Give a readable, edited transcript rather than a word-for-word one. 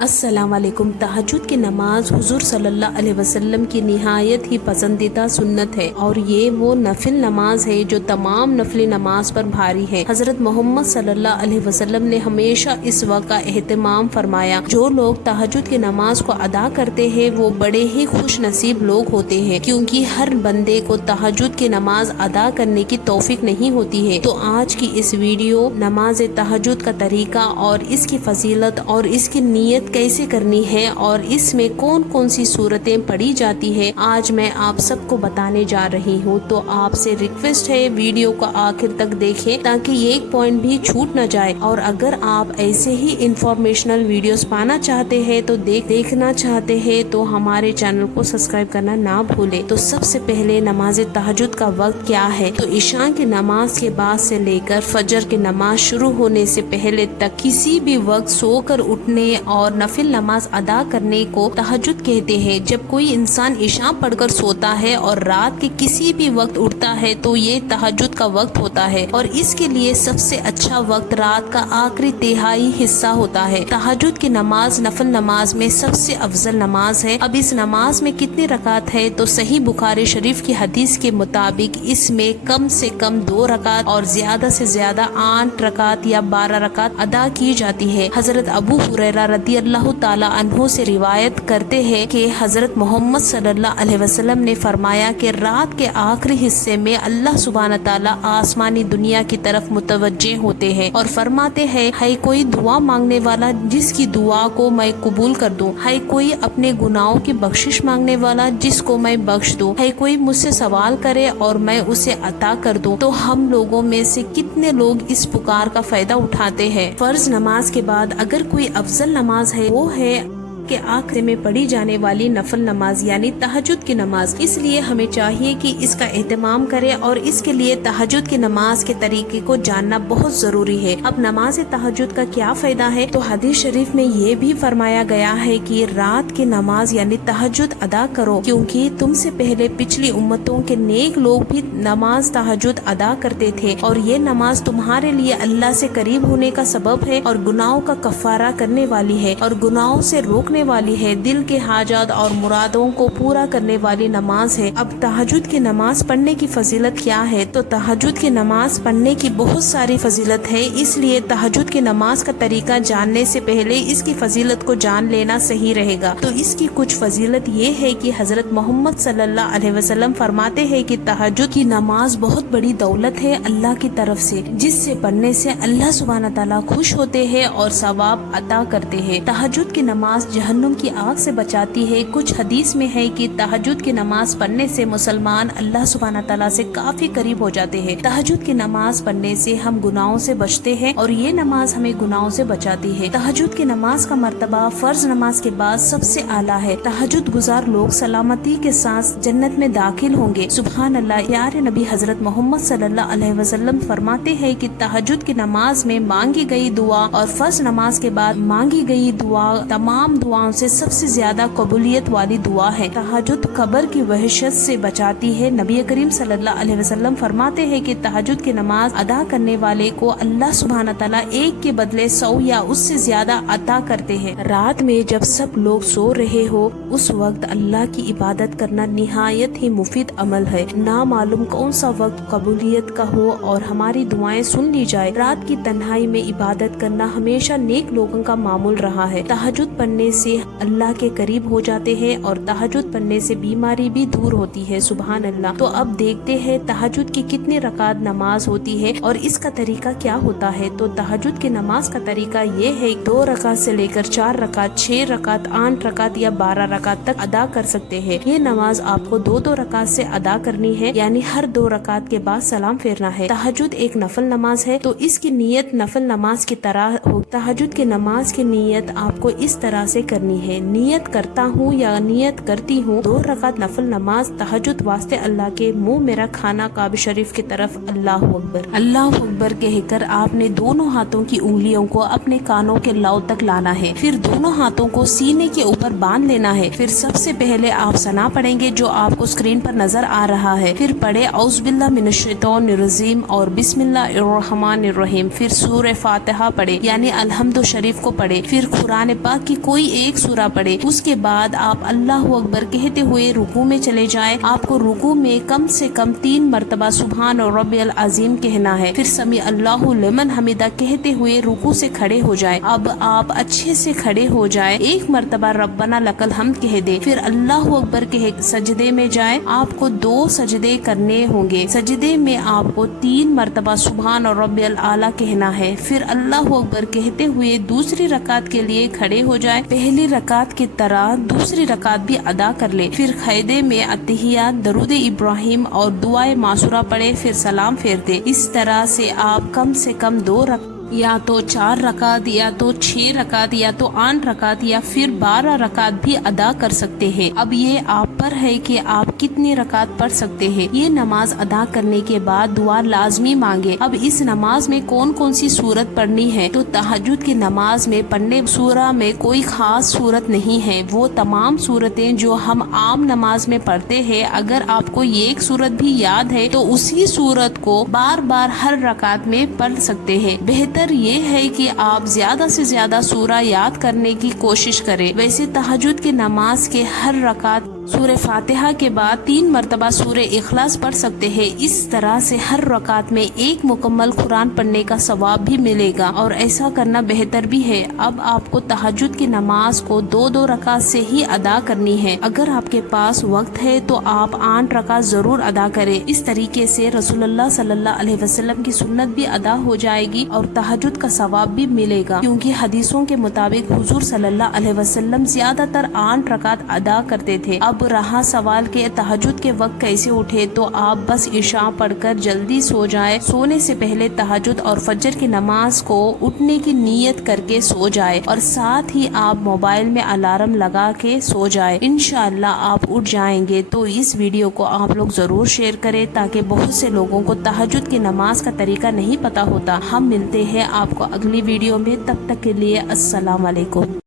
السلام علیکم۔ تہجد کی نماز حضور صلی اللہ علیہ وسلم کی نہایت ہی پسندیدہ سنت ہے اور یہ وہ نفل نماز ہے جو تمام نفل نماز پر بھاری ہے۔ حضرت محمد صلی اللہ علیہ وسلم نے ہمیشہ اس وقت کا اہتمام فرمایا۔ جو لوگ تہجد کی نماز کو ادا کرتے ہیں وہ بڑے ہی خوش نصیب لوگ ہوتے ہیں، کیونکہ ہر بندے کو تہجد کی نماز ادا کرنے کی توفیق نہیں ہوتی ہے۔ تو آج کی اس ویڈیو نماز تہجد کا طریقہ اور اس کی فضیلت اور اس کی نیت کیسے کرنی ہے اور اس میں کون کون سی صورتیں پڑھی جاتی ہے، آج میں آپ سب کو بتانے جا رہی ہوں۔ تو آپ سے ریکویسٹ ہے ویڈیو کو آخر تک دیکھیں تاکہ یہ ایک پوائنٹ بھی چھوٹ نہ جائے، اور اگر آپ ایسے ہی انفارمیشنل ویڈیوز پانا چاہتے ہیں تو دیکھنا چاہتے ہیں تو ہمارے چینل کو سبسکرائب کرنا نہ بھولیں۔ تو سب سے پہلے نماز تہجد کا وقت کیا ہے؟ تو عشاء کی نماز کے بعد سے لے کر فجر کی نماز شروع ہونے سے پہلے تک کسی بھی وقت سو کر اٹھنے اور نفل نماز ادا کرنے کو تہجد کہتے ہیں۔ جب کوئی انسان عشاء پڑھ کر سوتا ہے اور رات کے کسی بھی وقت اٹھتا ہے تو یہ تہجد کا وقت ہوتا ہے، اور اس کے لیے سب سے اچھا وقت رات کا آخری تہائی حصہ ہوتا ہے۔ تہجد کی نماز نفل نماز میں سب سے افضل نماز ہے۔ اب اس نماز میں کتنی رکعت ہے؟ تو صحیح بخاری شریف کی حدیث کے مطابق اس میں کم سے کم 2 رکعت اور زیادہ سے زیادہ 8 رکعت یا 12 رکعت ادا کی جاتی ہے۔ حضرت ابو ہریرہ رضی اللہ تعالیٰ عنہ سے روایت کرتے ہیں کہ حضرت محمد صلی اللہ علیہ وسلم نے فرمایا کہ رات کے آخری حصے میں اللہ سبحانہ تعالیٰ آسمانی دنیا کی طرف متوجہ ہوتے ہیں اور فرماتے ہیں، ہے کوئی دعا مانگنے والا جس کی دعا کو میں قبول کر دوں؟ ہے کوئی اپنے گناہوں کی بخشش مانگنے والا جس کو میں بخش دوں؟ ہے کوئی مجھ سے سوال کرے اور میں اسے عطا کر دوں؟ تو ہم لوگوں میں سے کتنے لوگ اس پکار کا فائدہ اٹھاتے ہیں؟ فرض نماز کے بعد اگر کوئی افضل نماز ہے وہ ہے کہ آخر میں پڑھی جانے والی نفل نماز یعنی تہجد کی نماز۔ اس لیے ہمیں چاہیے کہ اس کا اہتمام کرے اور اس کے لیے تہجد کی نماز کے طریقے کو جاننا بہت ضروری ہے۔ اب نماز تہجد کا کیا فائدہ ہے؟ تو حدیث شریف میں یہ بھی فرمایا گیا ہے کہ رات کی نماز یعنی تہجد ادا کرو، کیونکہ تم سے پہلے پچھلی امتوں کے نیک لوگ بھی نماز تہجد ادا کرتے تھے، اور یہ نماز تمہارے لیے اللہ سے قریب ہونے کا سبب ہے اور گناہوں کا کفارہ کرنے والی ہے اور گناہوں سے روکنے والی ہے، دل کے حاجات اور مرادوں کو پورا کرنے والی نماز ہے۔ اب تہجد کی نماز پڑھنے کی فضیلت کیا ہے؟ تو تہجد کی نماز پڑھنے کی بہت ساری فضیلت ہے، اس لیے تہجد کی نماز کا طریقہ جاننے سے پہلے اس کی فضیلت کو جان لینا صحیح رہے گا۔ تو اس کی کچھ فضیلت یہ ہے کہ حضرت محمد صلی اللہ علیہ وسلم فرماتے ہیں کہ تہجد کی نماز بہت بڑی دولت ہے اللہ کی طرف سے، جس سے پڑھنے سے اللہ سبحانہ تعالیٰ خوش ہوتے ہیں اور ثواب عطا کرتے ہیں۔ تہجد کی نماز جہنم کی آگ سے بچاتی ہے۔ کچھ حدیث میں ہے کہ تہجد کی نماز پڑھنے سے مسلمان اللہ سبحانہ تعالیٰ سے کافی قریب ہو جاتے ہیں۔ تہجد کی نماز پڑھنے سے ہم گناہوں سے بچتے ہیں اور یہ نماز ہمیں گناہوں سے بچاتی ہے۔ تہجد کی نماز کا مرتبہ فرض نماز کے بعد سب سے اعلیٰ ہے۔ تہجد گزار لوگ سلامتی کے ساتھ جنت میں داخل ہوں گے۔ سبحان اللہ۔ پیارے نبی حضرت محمد صلی اللہ علیہ وسلم فرماتے ہیں کہ تہجد کی نماز میں مانگی گئی دعا اور فرض نماز کے بعد مانگی گئی دعا تمام دعاؤں سے سب سے زیادہ قبولیت والی دعا ہے۔ تہجد قبر کی وحشت سے بچاتی ہے۔ نبی کریم صلی اللہ علیہ وسلم فرماتے ہیں کہ تہجد کی نماز ادا کرنے والے کو اللہ سبحانہ تعالیٰ ایک کے بدلے 100 یا اس سے زیادہ عطا کرتے ہیں۔ رات میں جب سب لوگ سو رہے ہو اس وقت اللہ کی عبادت کرنا نہایت ہی مفید عمل ہے۔ نہ معلوم کون سا وقت قبولیت کا ہو اور ہماری دعائیں سن لی جائے۔ رات کی تنہائی میں عبادت کرنا ہمیشہ نیک لوگوں کا معمول رہا ہے۔ تہجد پڑھنے سے اللہ کے قریب ہو جاتے ہیں اور تہجد پڑھنے سے بیماری بھی دور ہوتی ہے۔ سبحان اللہ۔ تو اب دیکھتے ہیں تہجد کی کتنی رکعت نماز ہوتی ہے اور اس کا طریقہ کیا ہوتا ہے۔ تو تہجد کی نماز کا طریقہ یہ ہے، 2 رکعت سے لے کر 4 رکعت، 6 رکعت، 8 رکعت یا 12 رکعت تک ادا کر سکتے ہیں۔ یہ نماز آپ کو 2 رکعت سے ادا کرنی ہے، یعنی ہر 2 رکعت کے بعد سلام پھیرنا ہے۔ تہجد ایک نفل نماز ہے تو اس کی نیت نفل نماز کی طرح ہو۔ تہجد کی نماز کی نیت آپ کو اس طرح سے کرنی ہے۔ نیت کرتا ہوں یا نیت کرتی ہوں 2 رکعت نفل نماز تہجد واسطے اللہ کے منہ میرا کھانا کعبہ شریف کی طرف، اللہ اکبر اللہ اکبر کہہ کر آپ نے دونوں ہاتھوں کی انگلیوں کو اپنے کانوں کے لو تک لانا ہے، پھر دونوں ہاتھوں کو سینے کے اوپر باندھ لینا ہے۔ پھر سب سے پہلے آپ ثنا پڑھیں گے جو آپ کو اسکرین پر نظر آ رہا ہے، پھر پڑھے اعوذ باللہ من الشیطان الرجیم اور بسم اللہ الرحمن الرحیم، پھر سورہ فاتحہ پڑھے یعنی الحمد شریف کو پڑھے، پھر قرآن پاک کی کوئی ایک سورہ پڑھے۔ اس کے بعد آپ اللہ اکبر کہتے ہوئے رکوع میں چلے جائیں۔ آپ کو رکوع میں کم سے کم 3 مرتبہ سبحان ربی العظیم کہنا ہے، پھر سمیع اللہ لمن حمیدہ کہتے ہوئے رکوع سے کھڑے ہو جائیں۔ اب آپ اچھے سے کھڑے ہو جائیں، 1 مرتبہ ربنا لک الحمد کہہ دے، پھر اللہ اکبر کہہ سجدے میں جائیں۔ آپ کو 2 سجدے کرنے ہوں گے، سجدے میں آپ کو 3 مرتبہ سبحان ربی الاعلیٰ کہنا ہے، پھر اللہ اکبر کہتے ہوئے دوسری رکعت کے لیے کھڑے ہو جائیں۔ پہلی رکعت کی طرح دوسری رکعت بھی ادا کر لے، پھر قاعدے میں اتحیات، درود ابراہیم اور دعائے معصورہ پڑھے، پھر سلام پھیر دے۔ اس طرح سے آپ کم سے کم 2 رکعت یا تو 4 رکعت یا تو 6 رکعت یا تو 8 رکعت یا پھر 12 رکعت بھی ادا کر سکتے ہیں۔ اب یہ آپ پر ہے کہ آپ کتنی رکعت پڑھ سکتے ہیں۔ یہ نماز ادا کرنے کے بعد دعا لازمی مانگے۔ اب اس نماز میں کون کون سی سورت پڑھنی ہے، تو تہجد کی نماز میں پڑھنے سورہ میں کوئی خاص سورت نہیں ہے، وہ تمام سورتیں جو ہم عام نماز میں پڑھتے ہیں، اگر آپ کو یہ ایک سورت بھی یاد ہے تو اسی سورت کو بار بار ہر رکعت میں پڑھ سکتے ہیں۔ بہتر یہ ہے کہ آپ زیادہ سے زیادہ سورہ یاد کرنے کی کوشش کریں۔ ویسے تہجد کی نماز کے ہر رکعت سورہ فاتحہ کے بعد 3 مرتبہ سورہ اخلاص پڑھ سکتے ہیں۔ اس طرح سے ہر رکعت میں 1 مکمل قرآن پڑھنے کا ثواب بھی ملے گا اور ایسا کرنا بہتر بھی ہے۔ اب آپ کو تہجد کی نماز کو 2 رکعت سے ہی ادا کرنی ہے۔ اگر آپ کے پاس وقت ہے تو آپ 8 رکعت ضرور ادا کریں۔ اس طریقے سے رسول اللہ صلی اللہ علیہ وسلم کی سنت بھی ادا ہو جائے گی اور تہجد کا ثواب بھی ملے گا، کیونکہ حدیثوں کے مطابق حضور صلی اللہ علیہ وسلم زیادہ تر 8 رکعت ادا کرتے تھے۔ اب رہا سوال کہ تہجد کے وقت کیسے اٹھے، تو آپ بس عشاء پڑھ کر جلدی سو جائے۔ سونے سے پہلے تہجد اور فجر کی نماز کو اٹھنے کی نیت کر کے سو جائے اور ساتھ ہی آپ موبائل میں الارم لگا کے سو جائے۔ انشاءاللہ آپ اٹھ جائیں گے۔ تو اس ویڈیو کو آپ لوگ ضرور شیئر کریں تاکہ بہت سے لوگوں کو تہجد کی نماز کا طریقہ نہیں پتا ہوتا۔ ہم ملتے ہیں آپ کو اگلی ویڈیو میں، تب تک کے لیے السلام علیکم۔